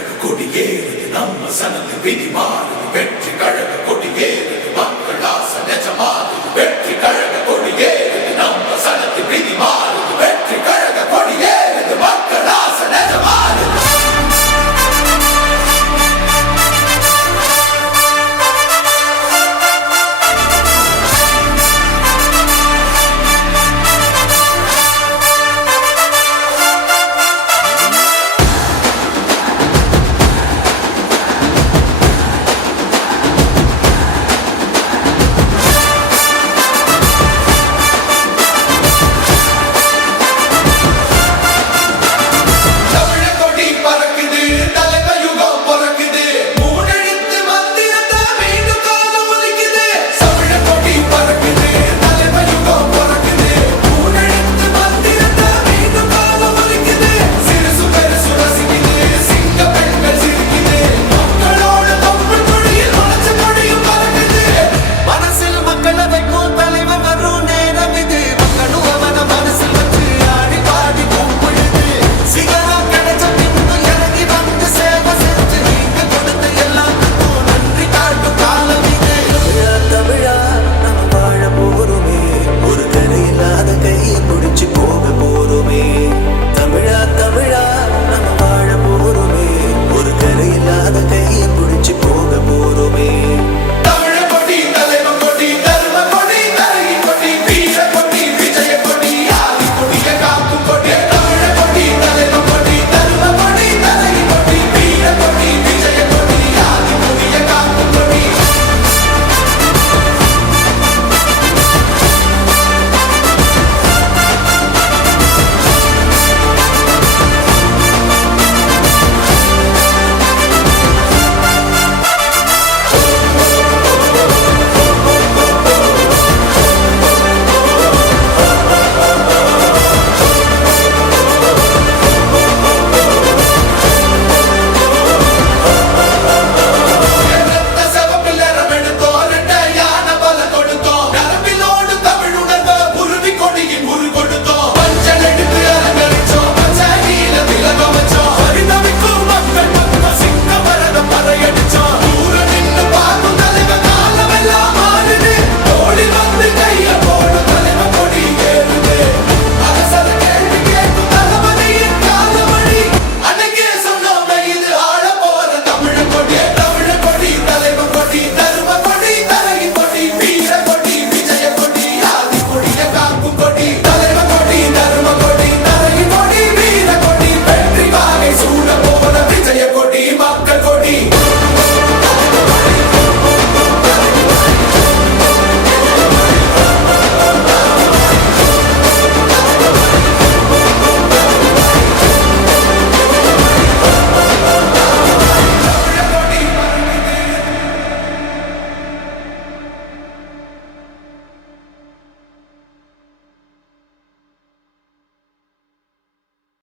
கழக கொடியேறு நம்ம சனது விதி மாறு வெற்றி கழக கொடியேறு